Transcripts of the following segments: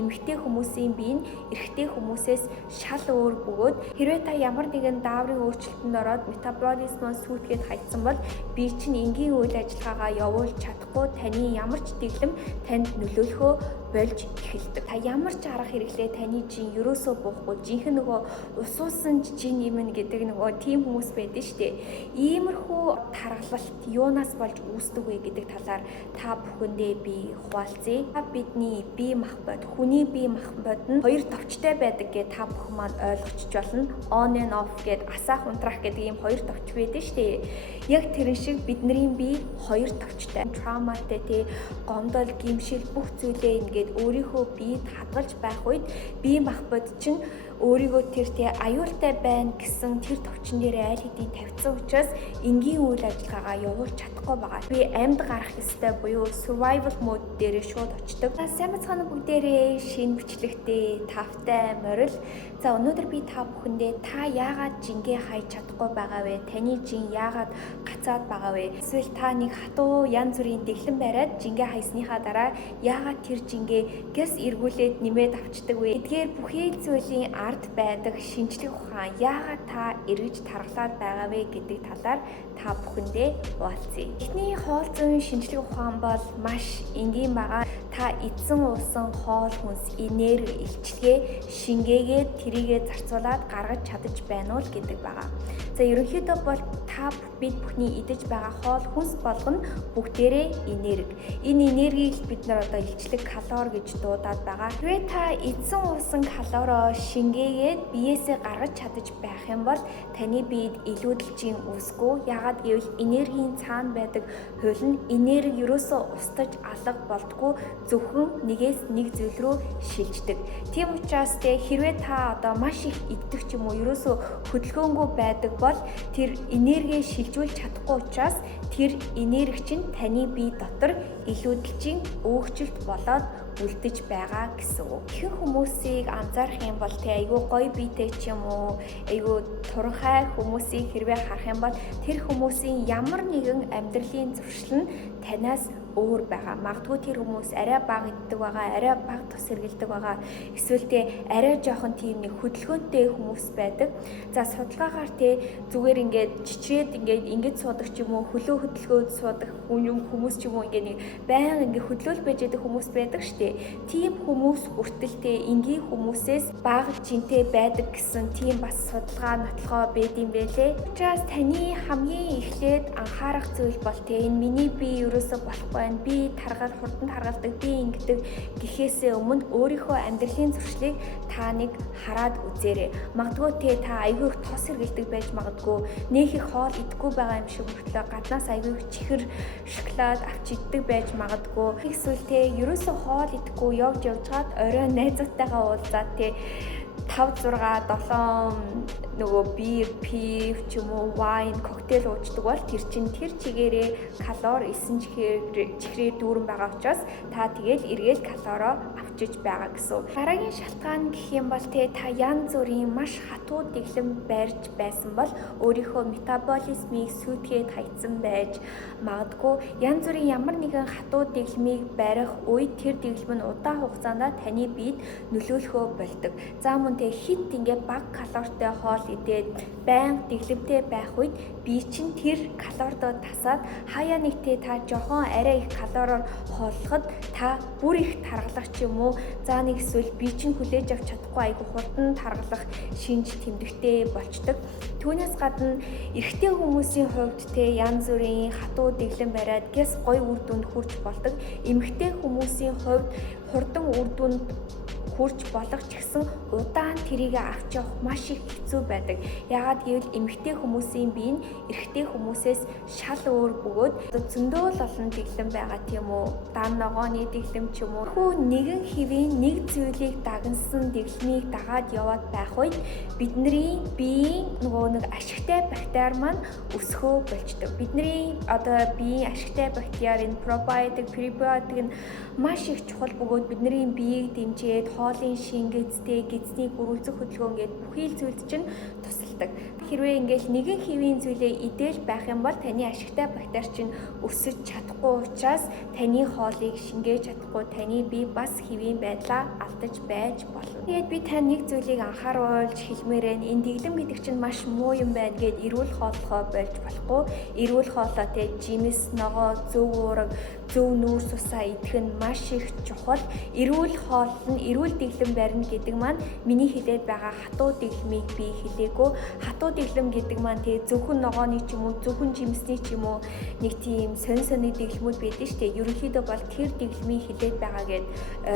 эмэгтэй хүмүүсийн бие нь эрэгтэй хүмүүсээс шал өөр бөгөөд хэрвээ та ямар нэгэн дааврын өөрчлөлтөнд ороод метаболизм нь сүйтгэхэд хайцсан бол бие чинь энгийн үйл ажиллагаагаа явуулж чадахгүй таны ямар ч дэглэм танд нөлөөлөхөө болж эхэлдэг. Та ямар ч арга хэрэглээ таны жин ерөөсөө буухгүй жинхэнэ нөгөө усуусан жин имэн гэдэг нөгөө тийм хүмүүс байдаг шүү дээ. Иймэрхүү тархалт юунаас болж үүсдэг вэ гэдэг талаар та бүхэндээ би хуваалцъя. Бидний бие махбод, хүний бие махбод нь хоёр товчтой байдаг гэж та бүхэн маань ойлгочих болно. On and off гэд асаах унтраах гэдэг ийм хоёр товч байдаг шүү дээ. Яг тэрэн шиг бидний бие хоёр товчтой. Травматай тий гомдол, гэмшил бүх зүйлээ ингээд өөрийнхөө биед хадгалж байх үед бие махбод чинь өөрийгөө тэр аюултай байна гэсэн тэр төвчин дээр аль хэдийн тавьсан учраас энгийн үйл ажиллагаагаа явуулж чадахгүй байгаа. Би амьд гарах ёстой буюу survival mode дээр шууд очдог. Сайн бацгаана бүгдээрээ шинэ бичлэгтээ тавтай морил. За өнөөдөр би та бүхэндээ та яагаад жингээ хайж чадахгүй байгаа вэ? Таны жин яагаад гацаад байгаа вэ? Эсвэл та нэг хатуу янз бүрийн дэглэм бариад жингээ хайсныхаа дараа яагаад тэр жингээ гэс эргүүлээд нэмээд авчдаг вэ? Эдгээр бүхий зүйлийн ард байдаг шинжлэх ухаан яагаад та эргэж тархлаад байгаа вэ гэдэг талаар та бүхэндээ хуваалцъя. Эхний хоол зүйн шинжлэх ухаан бол маш энгийн байгаа. Та эзэн уусан хоол хүнс энерги илчилгээ шингээгээд тэрийгэ зарцуулаад гаргаж чадаж байна уу гэдэг байгаа. За ерөнхийдөө бол та бид бүхний идэж байгаа хоол хүнс болгоно бүгдээрээ энерги. Энэ энергийг бид нар одоо илчлэг калори гэж дуудаад байгаа. Хэрвээ та эзэн уусан калороо шингээгээд биеэсээ гаргаж чадаж байх юм бол таны биед илүүдэлжийн үүсгүй. Яагаад гэвэл энергийн цаана байдаг хууль нь энерги ерөөсөө устж алга болдгоо зөвхөн нэгээс нэг зүйл рүү шилждэг. Тийм учраас хэрвээ та одоо маш их иддэг ч юм уу ерөөсөө хөдөлгөөнгүй байдаг бол тэр энерги шилжүүлж чадахгүй учраас тэр энерги чинь таны бие дотор илүүдэлжийн өөгчлөлт болоод үлдэж байгаа гэсэн үг. Ихэнх хүмүүсийг анзаарах юм бол айгүй гоё биетэй ч юм уу, айгүй туранхай хүмүүсийг хэрвээ харах юм бол тэр хүмүүсийн ямар нэгэн амьдралын зуршил нь танаас өөр байгаа. Магадгүй тэр хүмүүс арай бага иддэг байгаа, арай бага тус хэргэлдэг байгаа. Эсвэл арай жоохон тийм нэг хөдөлгөөнтэй хүмүүс байдаг. За судалгаагаар зүгээр ингээд чичрээд ингээд суудаг ч юм уу, хөлөө хөдөлгөөд суудаг хүмүүс ч юм уу ингээд нэг байнга ингээд хөдлөөл байж байгаа хүмүүс байдаг штэ. Тийм хүмүүс хүртэл энгийн хүмүүсээс бага жинтэй байдаг гэсэн тийм бас судалгаа нотлохоо байд юм байлээ. Учраас таны хамгийн эхлээд анхаарах зүйл бол энэ миний бие ерөөсөө болохгүй би хурдан таргалдаг, би ингэдэг гэхээсээ өмнө өөрийнхөө амьдралын зуршлыг та нэг хараад үзээрэй. Магадгүй та аягүй их тос хэргэлдэг байж магадгүй, нөх их хоол идэхгүй байгаа юм шиг мөртлөө гаднаас аягүй их чихэр шоколад авч иддэг байж магадгүй. Эсвэл ерөөсөө хоол идэхгүй явж чад орой найзуудтайгаа уулзаад 5 6 7 нөгөө бир, пив ч юм уу, вайн, коктейл уучдаг бол тэр чинь тэр чигээрээ калори 9 чихрээр дүүрэн байгаа учраас та тэгэл эргээл калороо авчиж байгаа гэсэн. Дараагийн шалтгаан гэх юм бол та янз бүрийн маш хатуу дэглэм барьж байсан бол өөрийнхөө метаболизмыг сүйтгэхэд хайцсан байж магадгүй. Янз бүрийн ямар нэгэн хатуу дэглэмийг барих үед тэр дэглэм нь удаан хугацаанд таны биед нөлөөлөхөө болдог. За мөн хит ингээ бага калоритой хоол идээд байнга дэглэмтэй байх үед бие чинь тэр калоридоо тасаад хаяа нэгтээ та жоохон арай их калороор хооллоход та бүр их таргалах ч юм уу, за нэг эсвэл бие чинь хүлээж авч чадахгүй айгүй хурдан таргалах шинж тэмдэгтэй болчдөг. Түүнээс гадна эрэгтэй хүмүүсийн хувьд янз бүрийн хатуу дэглэм бариад гэс гоё үр дүнд хүрч болдог. Эмэгтэй хүмүүсийн хувьд хурдан үр дүнд хүрч болох ч гэсэн удаан тэрийг авч явах маш их хэцүү байдаг. Яагаад гэвэл эмэгтэй хүмүүсийн бие нь эрэгтэй хүмүүсээс шал өөр бөгөөд зөндөө л олон дэглэм байгаа тийм үү? Дан ногооны дэглэм ч юм уу. Хүү нэгэн хэвийн нэг зүйлийг дагнасан дэглэмийг дагаад яваад байх үед бидний биеийн нэг ашигтай бактери маань өсөхөө болчдөг. Бидний биеийн ашигтай бактери, пробиотик, пребиотик нь маш их чухал бөгөөд бидний биеийг дэмжиж хоолын шингээцтэй, гизний гөрүүлзэх хөдөлгөөн гээд бүхий л зүйлд чинь тусалдаг. Хэрвээ ингээл нэгэн хэвийн зүйлээ идээл байх юм бол таны ашигтай бактери чинь өсөж чадахгүй учраас таны хоолыг шингээж чадахгүй, таны бие бас хэвийн байдлаа алдаж байж болно. Тэгээд би тань нэг зүйлийг анхааруулж хэлмээрэн энэ дэглэм гэдэг чинь маш муу юм байна гэд эрүүл хооллохоо болж болохгүй. Эрүүл хоолой те жимс, ногоо, зөв уураг, зөв нүүрс усаа идэх нь маш их чухал. Эрүүл хоол нь эрүүл дэглэм барина гэдэг маань миний хэлээд байгаа хатуу дэглэмийг би хэлээгүй. Хатуу дэглэм гэдэг маань те зөвхөн ногооны ч юм уу, зөвхөн жимсний ч юм уу нэг тийм сонь дэглэмүүд байдаг шүү дээ. Ерөнхийдөө бол тэр дэглэмийг хэлээд байгаа гэд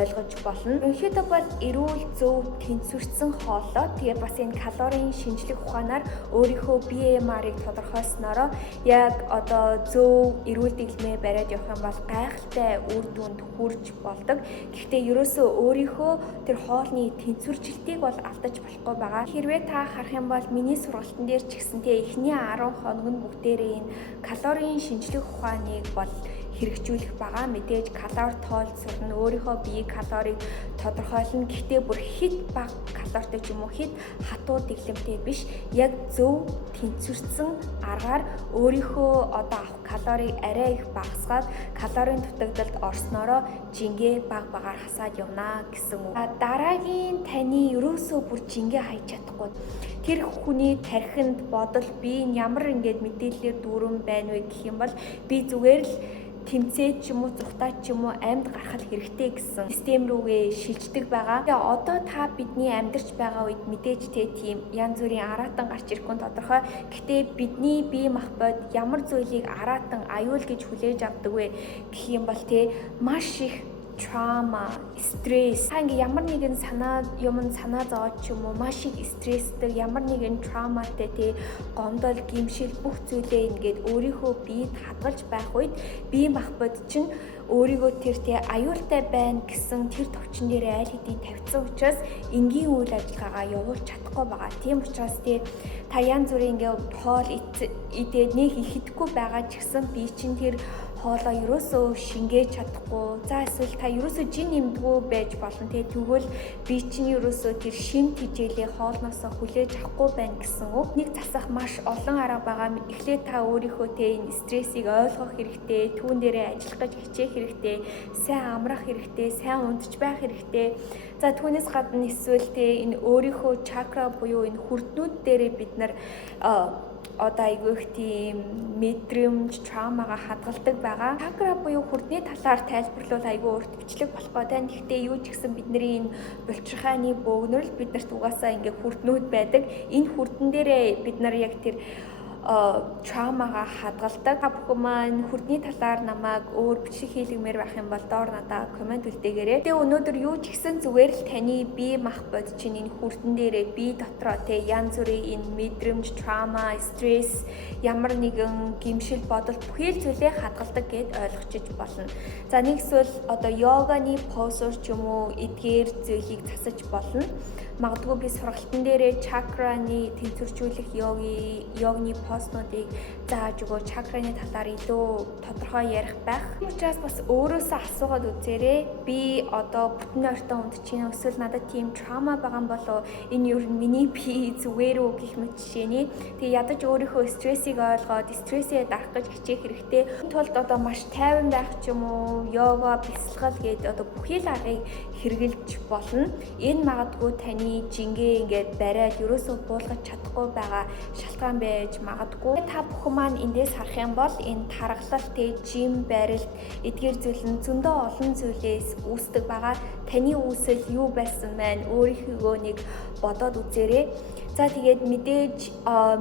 ойлгож болно. Ерөнхийдөө бол эрүүл, зөв, тэнцвэрсэн хооллоо. Тэгээ бас энэ калорийн шинжлэх ухаанаар өөрийнхөө BMR-ыг тодорхойлснороо яг одоо зөв эрүүл дэглэмээ бариад явах юм бол гайхалтай үр дүнд хүрч болдог. Гэхдээ ерөөсөө өөрийнхөө тэр хоолны тэнцвэржилтийг бол алдаж болохгүй байгаа. Хэрвээ та харах юм бол миний сургалтын дээр ч гэсэн те эхний 10 хоног нь бүгдээрээ энэ калорийн шинжлэх ухааныг бол хэрэгжүүлэх байгаа. Мэдээж калори тоолж сурна, өөрийнхөө биеийг калорийг тодорхойлно. Гэхдээ бүр хит бага калоритой ч юм уу, хит хатуу дэглэмтэй биш. Яг зөв тэнцвэрсэн аргаар өөрийнхөө одоо авах калорийг арай их багасгаад калорийн дутагдалд орсноороо жингээ баг багаар хасаад явна гэсэн үг. Дараагийн таны ерөөсөө бүр жингээ хайж чадахгүй тэр хүний тархинд бодол би ямар ингээд мэдээлэлээр дүүрэн байна вэ гэх юм бол би зүгээр л тэмцээд ч юм уу, зүхтаа ч юм уу амьд гаргах хэрэгтэй гэсэн систем рүүгээ шилждэг байгаа. Тэгээ одоо та бидний амьдарч байгаа үед мэдээж тийм янз бүрийн араатан гарч ирэх нь тодорхой. Гэхдээ бидний бие махбод ямар зүйлийг араатан аюул гэж хүлээж авдаг вэ гэх юм бол маш их trauma, стресс. Та ингээ ямар нэгэн санаа зовоод ч юм уу маш их стресстэй, ямар нэгэн трауматай гомдол, гэмшил бүх зүйлээ ингээд өөрийнхөө биед хадгалж байх үед бие махбод чинь өөрийгөө тэр аюултай байна гэсэн тэр төвчин дээр айл хэдийн тавьсан учраас энгийн үйл ажиллагаагаа явуулж чадахгүй байгаа. Тийм учраас та янз бүрийн ингээ хоол идээд нэг ихэдэггүй байгаа ч гэсэн би чинь тэр хоолоо ерөөсөө шингээж чадахгүй. За эсвэл та ерөөсөө жин нэмдэггүй байж болно тэгвэл би чинь ерөөсөө тэр шин тэжээлээ хоолноосоо хүлээж авахгүй байна гэсэн үг. Нэг засах маш олон арга байгаа. Эхлээд та өөрийнхөө энэ стрессийг ойлгох хэрэгтэй, түүн дээрээ ажиллах гэж хичээх хэрэгтэй, сайн амрах хэрэгтэй, сайн унтж байх хэрэгтэй. За түүнээс гадна эсвэл энэ өөрийнхөө чакра буюу энэ хүрднүүд дээрээ бид нар одоо айгүй их тийм мэдрэмж, траумагаа хадгалдаг байгаа. Чакра буюу хүрдний талаар тайлбарлавал айгүй урт бичлэг болох гэдэг. Гэхдээ юу ч гэсэн бидний энэ булчирхайны бөөгнөрл биднэрт угаасаа ингээ хүрднүүд байдаг. Энэ хүрдэн дээрээ бид нар яг тэр траумагаа хадгалдаг. Та бүхэн маань хүрдний талаар намайг өөр бичлэг хийлгэмээр байх юм бол доор надад комент үлдээгээрэй. Тэгээ өнөөдөр юу ч гэсэн зүгээр л таны бие махбод чинь энэ хүрдэн дээрээ бие дотроо янз бүрийн энэ мэдрэмж, траума, стресс, ямар нэгэн гэмшил бодол бүхий л зүйлээ хадгалдаг гэд ойлгочиж болно. За нэг эсвэл одоо йоганы позор ч юм уу эдгээр зүйлийг засаж болно. Магадгүй би сургалтын дээрээ чакраны тэнцвэржүүлэх йогны постнуудыг зааж өгөө чакраны талаар илүү тодорхой ярих байх. Учираас бас өөрөөсөө асуугаад үзээрэй. Би одоо бүтэн ойртон унтчихна эсвэл надад тийм траума байгаа юм болов энэ юу миний би зүгээр үү гэх мэт жишээний. Тэгээ ядаж өөрийнхөө стрессийг ойлгоод стрессээ дарах гэж хичээх хэрэгтэй. Энэ тулд одоо маш тайван байх ч юм уу, йога, бясалгал гээд одоо бүхий л аргыг хэрэгжилж болно. Энэ магадгүй таны жингээ ингээд бариад ерөөсөө буулгаж чадахгүй байгаа шалтгаан байж магадгүй. Та бүхэн маань эндээс харах юм бол энэ тархалт, жим, барилт эдгээр зүйл нь зөндөө олон зүйлээс үүсдэг байгаа. Таны үүсэл юу байсан байна? Өөрийнхөө нэг бодоод үзээрэй. За тэгээд мэдээж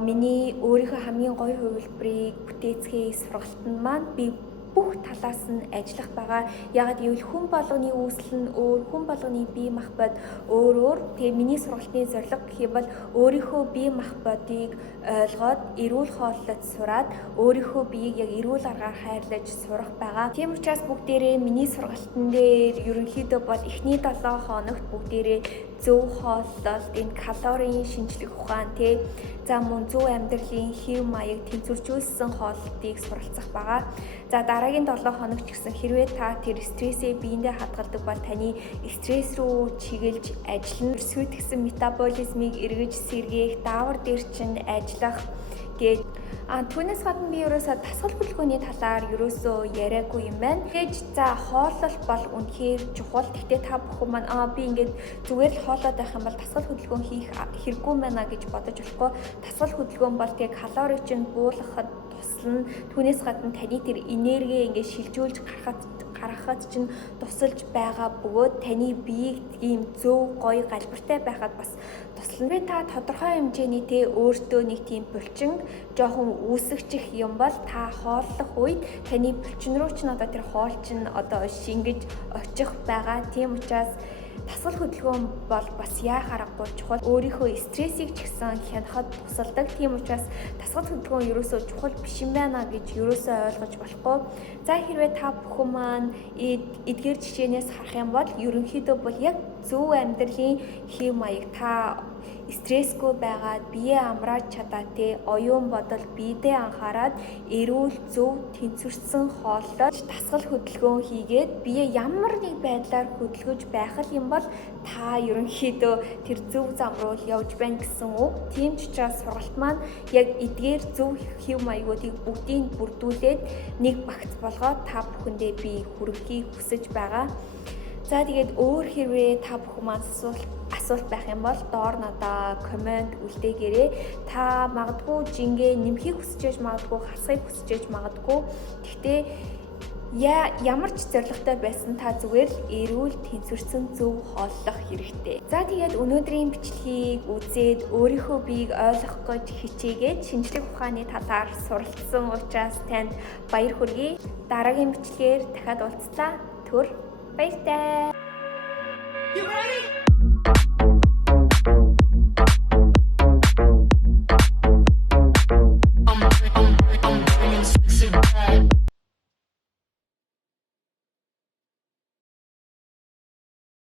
миний өөрийнхөө хамгийн гоё хувилбарыг бүтээцгээ сургалтанд маань би бүх талаас нь ажиллах байгаа. Яг гэвэл хүн болгоны үүсэл нь өөр, хүн болгоны бие махбод өөр. Тэгээ миний сургалтын зорилго гэх юм бол өөрийнхөө бие махбодыг ойлгоод эрүүл хооллолд сураад өөрийнхөө биеийг яг эрүүл аргаар хайрлаж сурах байгаа. Тийм учраас бүгдээрээ миний сургалтын дээр ерөнхийдөө бол эхний 7 хоногт бүгдээрээ зөв хооллолт, энэ калорийн шинжлэх ухаан за мөн зөв амьдралын хэв маяг тэнцвэржүүлсэн хооллолтыг суралцах байгаа. За дараагийн 7 хоног ч гэсэн хэрвээ та тэр стрессээ биендээ хадгалдаг бол таны стресс рүү чиглэж ажиллана. Сүйтгэсэн метаболизмыг эргэж сэргээх, даавар дээр чинь ажиллах гээд түүнээс гадна би ерөөсөө дасгал хөдөлгөөний талаар ерөөсөө яриаггүй юм байна. Тэгэж за хооллолт бол үнэхээр чухал. Гэхдээ та бүхэн маань би ингээд зүгээр л хоолоод байх юм бол дасгал хөдөлгөөн хийх хэрэггүй байна гэж бодож болохгүй. Дасгал хөдөлгөөн бол тэгээ калорийг чинь буулгахад туслана. Түүнээс гадна таны тэр энерги ингээд шилжүүлж гаргахад чинь тусалж байгаа бөгөөд таны биеийг ийм зөв гоё галбиртай байхад бас туслана. Та тодорхой хэмжээний өөртөө нэг тийм булчин жоохон үүсгэж юм бол та хооллох үед таны булчин руу ч одоо тэр хоол чинь одоо шингэж очих байгаа. Тийм учраас дасгал хөдөлгөөн бол бас яа харахгүй чухал. Өөрийнхөө стрессийг ч гэсэн хянахад тусалдаг. Тийм учраас дасгал хөдөлгөөн ерөөсөө чухал биш юм байна гэж ерөөсөө ойлгож болохгүй. За хэрвээ та бүхэн маань эдгээр жишээнээс харах юм бол ерөнхийдөө бол яг зөв амьдралын хэв маяг та стрессгүй байгаад бие амрааж чадаад оюун бодол биедээ анхаарад эрүүл зөв тэнцвэрсэн хооллолт дасгал хөдөлгөөн хийгээд бие ямар нэг байдлаар хөдөлгөж байх юм бол та ерөнхийдөө тэр зөв зам руу явж байна гэсэн үг. Тийм ч учраас сургалт маань яг эдгээр зөв хэв маягуудыг бүгдийг бүрдүүлээд нэг багц болгоод та бүхэндээ би хүргэхийг хүсэж байгаа. За тэгээд өөр хэрвээ та бүхэн маань асуулт байх юм бол доор надаа комент үлдээгээрэй. Та магадгүй жингээ нэмхийг хүсэж ээж магадгүй, хасахыг хүсэж ээж магадгүй. Гэхдээ ямар ч зорилготой байсан та зүгээр л эрүүл тэнцвэрсэн зөв хооллох хэрэгтэй. За тэгээд өнөөдрийн бичлэгийг үзээд өөрийнхөө биеийг ойлгох гэж хичээгээд шинжлэх ухааны талаар суралцсан учраас танд баяр хүргэе. Дараагийн бичлэгээр дахиад уулзлаа. Баяртай.